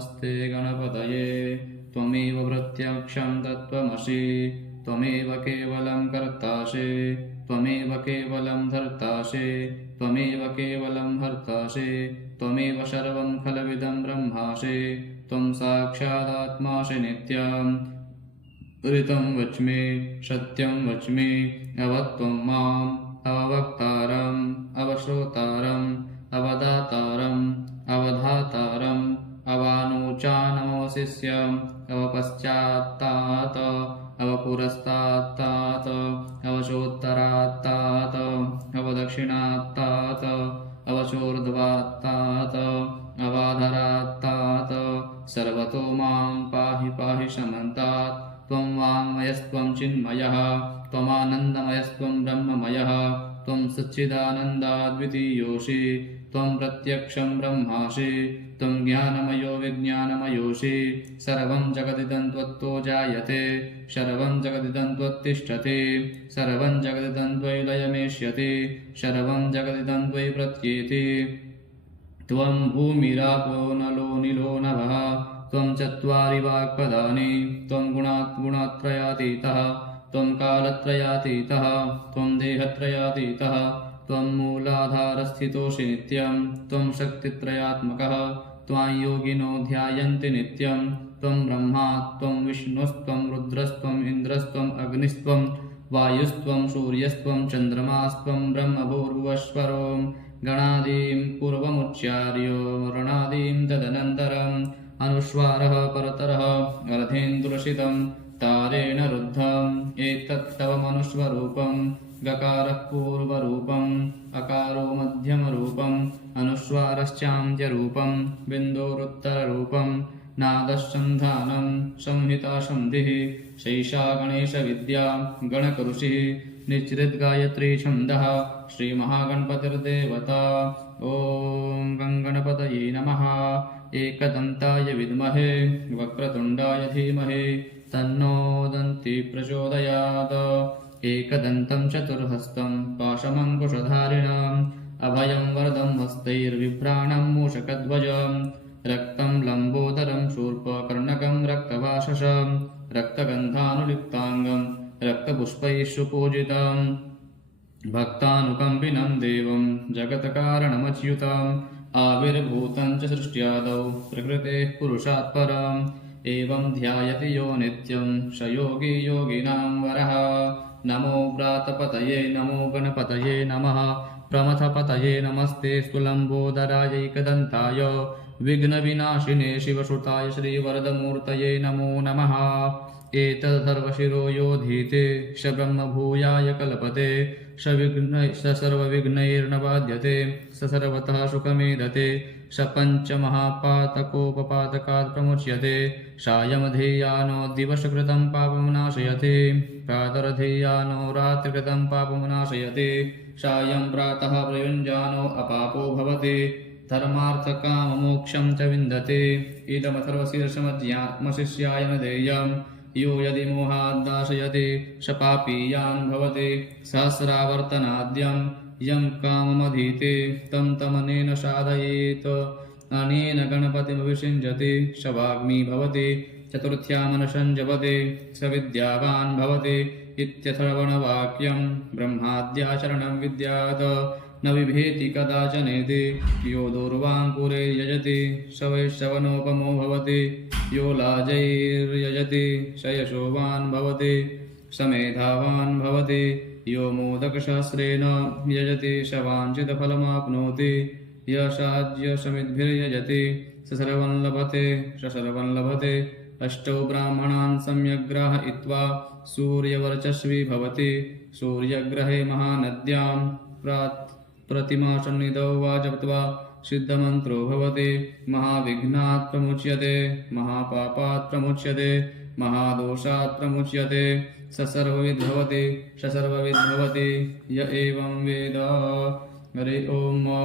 नमस्ते गणपतये त्वमेव प्रत्यक्षं तत्त्वमसि त्वमेव केवलं कर्तासि त्वमेव केवलं धर्तासि त्वमेव केवलं हर्तासि त्वमेव सर्वं खलविदं ब्रह्मासि त्वं साक्षादात्मासि नित्यं ऋतं वच्मि सत्यं वच्मि अवत्वं माम् अववक्तारम् अवश्रोतारम् अवदातारम् अवधातारम् अवानूचानमवशिष्यम् अवपश्चात्तात् अवपुरस्तात्तात् अवशोत्तरात्तात् अवदक्षिणात्तात् अवचोर्ध्वात्तात् अवाधरात्तात् सर्वतो मां पाहि पाहि समन्तात् त्वं वाङ्मयस्त्वं चिन्मयः त्वमानन्दमयस्त्वं ब्रह्ममयः त्वं सच्चिदानन्दाद्वितीयोऽसि त्वं प्रत्यक्षं ब्रह्मासि त्वं ज्ञानमयो विज्ञानमयोऽसि सर्वं जगदिदं त्वत्तो जायते सर्वं जगदिदं त्वत्तिष्ठति सर्वं जगदिदं त्वयि लयमेष्यति सर्वं जगदिदं त्वयि प्रत्येति त्वं भूमिरापो नलो निलो नभः त्वं चत्वारि वाक्पदानि त्वं गुणात्रयातीतः त्वं कालत्रयातीतः त्वं देहत्रयातीतः त्वं मूलाधारस्थितोऽसि नित्यं त्वं शक्तित्रयात्मकः त्वां योगिनो ध्यायन्ति नित्यं त्वं ब्रह्मा त्वं विष्णुस्त्वं रुद्रस्त्वम् इन्द्रस्त्वम् अग्निस्त्वं वायुस्त्वं सूर्यस्त्वं चन्द्रमास्त्वं ब्रह्मभूर्भुवस्वरो गणादीं पूर्वमुच्चार्यो वर्णादीं तदनन्तरम् अनुस्वारः परतरः अर्धेन्दुरसितं तारेण रुद्धम् एतत्तव मनुस्वरूपं गकारः पूर्वरूपम् अकारो मध्यमरूपम् अनुस्वारश्चान्त्यरूपं बिन्दोरुत्तररूपं नादस्सन्धानं संहितासन्धिः शैषा गणेशविद्या गणकऋषिः निश्चितगायत्री छन्दः श्रीमहागणपतिर्देवता ॐ गणगणपतये नमः एकदन्ताय विद्महे वक्रतुण्डाय धीमहि तन्नो दन्ती प्रचोदयात् एकदन्तं चतुर्हस्तं पाशमङ्कुशधारिणम् अभयं वरदं हस्तैर्बिभ्राणं मूषकध्वजं रक्तं लम्बोदरं शूर्पकर्णकं रक्तवाससं रक्तगन्धानुलिप्ताङ्गं रक्तपुष्पैः सुपूजितं भक्तानुकम्पिनं देवं जगत्कारणमच्युतम् आविर्भूतं च सृष्ट्यादौ प्रकृतेः पुरुषात् परम् एवं ध्यायति यो नित्यं स योगी योगिनां वरः नमो व्रातपतये नमो गणपतये नमः प्रमथपतये नमस्ते स्तुलम्बोदरायैकदन्ताय विघ्नविनाशिने शिवसुताय श्रीवरदमूर्तये नमो नमः एतद्धर्वशिरो योधीते स ब्रह्मभूयाय कल्पते स सर्वविघ्नैर्न बाध्यते स सर्वतः सुखमेधते स पञ्चमहापातकोपपातकात् प्रमुच्यते सायमधेयानो दिवसकृतं पापं नाशयते प्रातरधेयानो रात्रिकृतं पापं नाशयते सायं प्रातः प्रयुञ्जानो अपापो भवति धर्मार्थकाममोक्षं च विन्दते इदमथर्वशीर्षमध्यात्मशिष्याय न देयम् यो यदि मोहाद्दाशयति स पापीयान् भवति सहस्रावर्तनाद्यं यं काममधीते तं तमनेन साधयेत् अनेन गणपतिमभिषिञ्जति स वाग्मी भवति चतुर्थ्यामनशं जपति स विद्यावान् भवति इत्यथर्वणवाक्यं ब्रह्माद्याचरणं विद्यात् न बिभेति कदाचनेति यो दूर्वाङ्कुरे यजति स वैश्रवणोपमो भवति यो लाजैर्यजति स यशोवान् भवति स मेधावान् भवति यो मोदकसहस्रेण यजति स वाञ्छितफलमाप्नोति यशाज्यसमिद्भिर्यजति स सर्वं लभते अष्टौ ब्राह्मणान् सम्यग्राहयित्वा सूर्यवर्चस्वी भवति सूर्यग्रहे महानद्यां प्रतिमासन्निधौ वा जप्त्वा सिद्धमन्त्रो भवति महाविघ्नात् प्रमुच्यते महापापात् प्रमुच्यते महादोषात् प्रमुच्यते स सर्वविद् भवति य एवं वेद हरि ओम्।